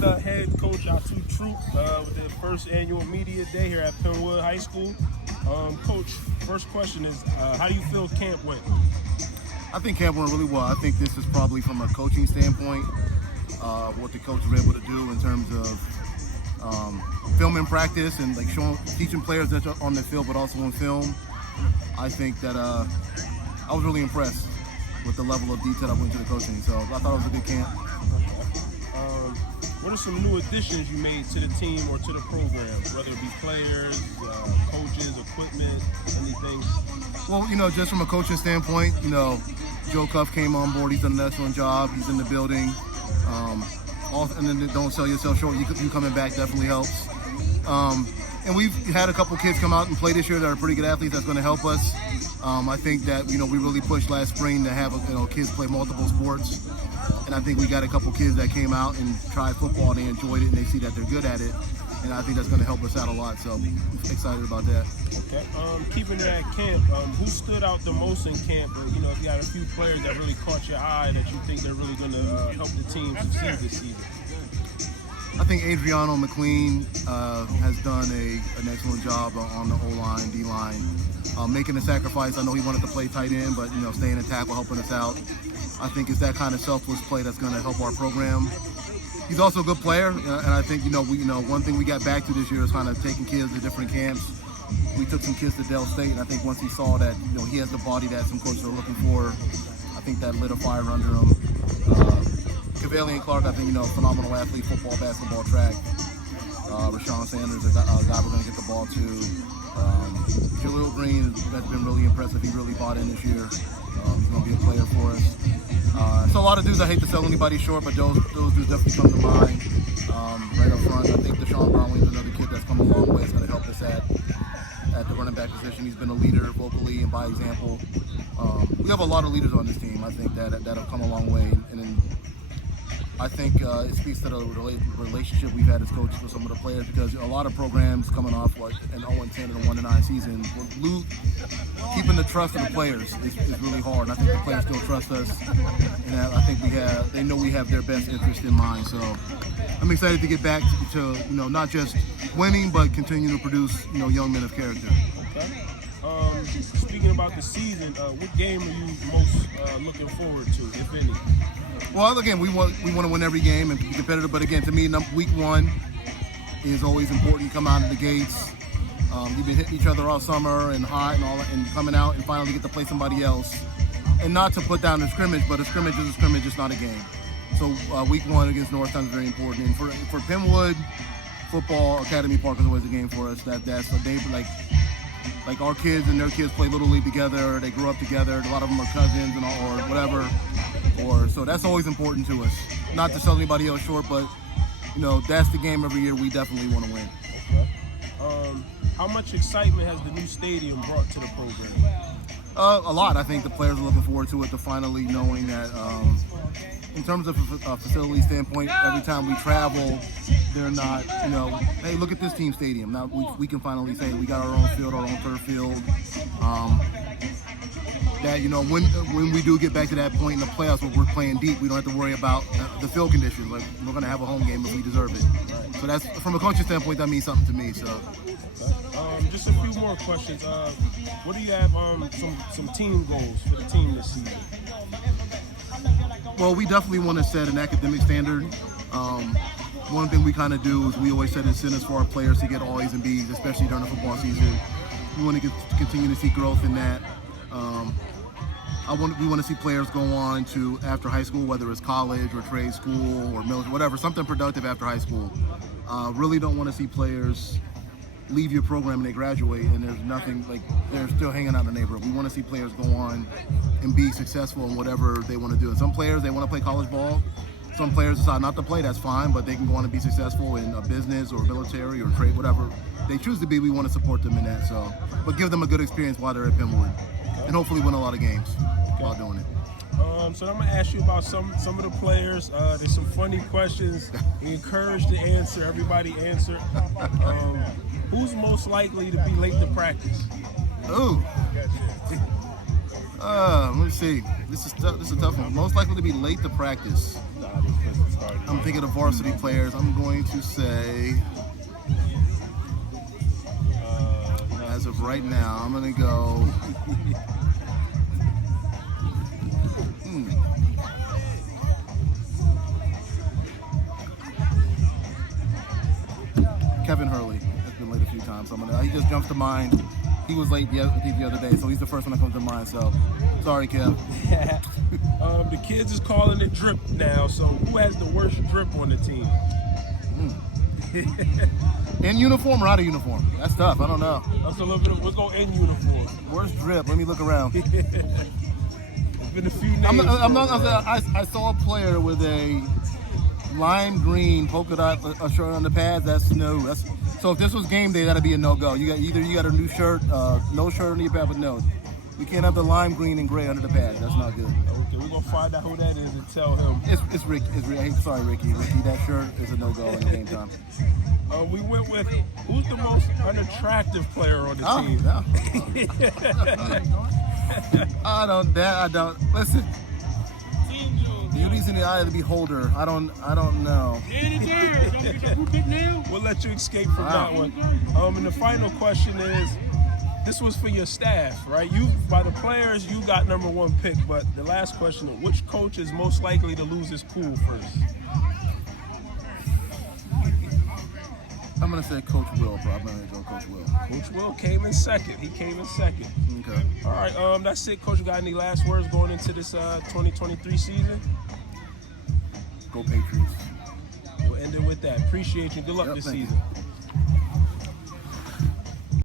got head coach Ato Troop with the first annual media day here at Penn Wood High School. Coach, first question is, how do you feel camp went? I think camp went really well. I think this is probably from a coaching standpoint, what the coaches were able to do in terms of filming practice and like teaching players that are on the field, but also on film. I think that I was really impressed with the level of detail that went into the coaching. So I thought it was a good camp. What are some new additions you made to the team or to the program, whether it be players, coaches, equipment, anything? Well, just from a coaching standpoint, Joe Cuff came on board. He's done an excellent job. He's in the building. And then don't sell yourself short. You coming back definitely helps. And we've had a couple kids come out and play this year that are pretty good athletes. That's going to help us. I think that we really pushed last spring to have kids play multiple sports. And I think we got a couple kids that came out and tried football and they enjoyed it and they see that they're good at it. And I think that's going to help us out a lot. So I'm excited about that. Okay. Keeping it at camp, who stood out the most in camp? If you got a few players that really caught your eye that you think they're really going to help the team succeed this season? I think Adriano McLean has done an excellent job on the O-line, D-line, making a sacrifice. I know he wanted to play tight end, but staying in tackle, helping us out. I think it's that kind of selfless play that's going to help our program. He's also a good player, and I think one thing we got back to this year is kind of taking kids to different camps. We took some kids to Dell State, and I think once he saw that he has the body that some coaches are looking for, I think that lit a fire under him. Cavalian Clark, I think, phenomenal athlete, football, basketball, track. Rashawn Sanders is a guy we're going to get the ball to. Jaleel Green has been really impressive. He really bought in this year. He's going to be a player for us. So a lot of dudes, I hate to sell anybody short, but those dudes definitely come to mind. Right up front, I think Deshaun Brownlee is another kid that's come a long way. It's going to help us at the running back position. He's been a leader vocally and by example. We have a lot of leaders on this team, I think, that have come a long way. And I think it speaks to the relationship we've had as coaches with some of the players, because a lot of programs coming off like an 0-10 and a 1-9 season, keeping the trust of the players is really hard. And I think the players still trust us, and I think they know we have their best interest in mind. So I'm excited to get back to not just winning, but continue to produce young men of character. Okay. Speaking about the season, what game are you most looking forward to, if any? Well, again, we want to win every game and be competitive. But again, to me, week one is always important. Come out of the gates. You've been hitting each other all summer and hot and all that, and coming out and finally get to play somebody else. And not to put down a scrimmage, but a scrimmage is a scrimmage. It's not a game. So week one against Northtown is very important. And for Penn Wood football, Academy Park is always a game for us. That's a day like our kids and their kids play Little League together. They grew up together. A lot of them are cousins and or whatever. So that's always important to us. Not to sell anybody else short, but that's the game every year we definitely want to win. Okay. How much excitement has the new stadium brought to the program? A lot. I think the players are looking forward to it, to finally knowing that in terms of a facility standpoint, every time we travel, they're not, hey, look at this team stadium. Now we can finally say we got our own field, our own turf field. That when we do get back to that point in the playoffs where we're playing deep, we don't have to worry about the field conditions. Like, we're going to have a home game if we deserve it. So that's, from a coaching standpoint, that means something to me. So, just a few more questions. What do you have some team goals for the team this season? Well, we definitely want to set an academic standard. One thing we kind of do is we always set incentives for our players to get all A's and B's, especially during the football season. We want to continue to see growth in that. We want to see players go on to after high school, whether it's college or trade school or military, whatever, something productive after high school. Really don't want to see players leave your program and they graduate and there's nothing, like they're still hanging out in the neighborhood. We want to see players go on and be successful in whatever they want to do. And some players, they want to play college ball. Some players decide not to play, that's fine, but they can go on and be successful in a business or military or trade, whatever they choose to be. We want to support them in that. So, but give them a good experience while they're at Penn Wood. And hopefully win a lot of games while doing it. So I'm going to ask you about some of the players. There's some funny questions. We encourage to answer. Everybody answer. Who's most likely to be late to practice? Oh. Let me see. This is a tough one. Most likely to be late to practice. I'm thinking of varsity players. I'm going to say, as of right now, I'm going to go. Kevin Hurley has been late a few times. So he just jumps to mind. He was late the other day, so he's the first one that comes to mind. So, sorry, Kev. The kids is calling it drip now. So, who has the worst drip on the team? In uniform or out of uniform? That's tough. I don't know. That's a little bit. We'll go in uniform. Worst drip. Let me look around. There's been a few names. I saw a player with a lime green polka dot shirt on the pads. That's no. So if this was game day, that'd be a no-go. You got a new shirt, no shirt under your pad, but no. You can't have the lime green and gray under the pads. That's not good. Okay, we're gonna find out who that is and tell him. It's Ricky. Sorry, Ricky. Ricky, that shirt is a no-go in game time. We went with who's the most unattractive player on the team? No. I don't. Listen. Beauty's in the eye of the beholder. I don't know. We'll let you escape from that one. And the final question is, this was for your staff, right? By the players, you got number 1 pick, but the last question is, which coach is most likely to lose his cool first? I'm going to say Coach Will, bro. I'm going to go Coach Will. Coach Will came in second. He came in second. Okay. All right, that's it. Coach, you got any last words going into this 2023 season? Go Patriots. We'll end it with that. Appreciate you. Good luck this season.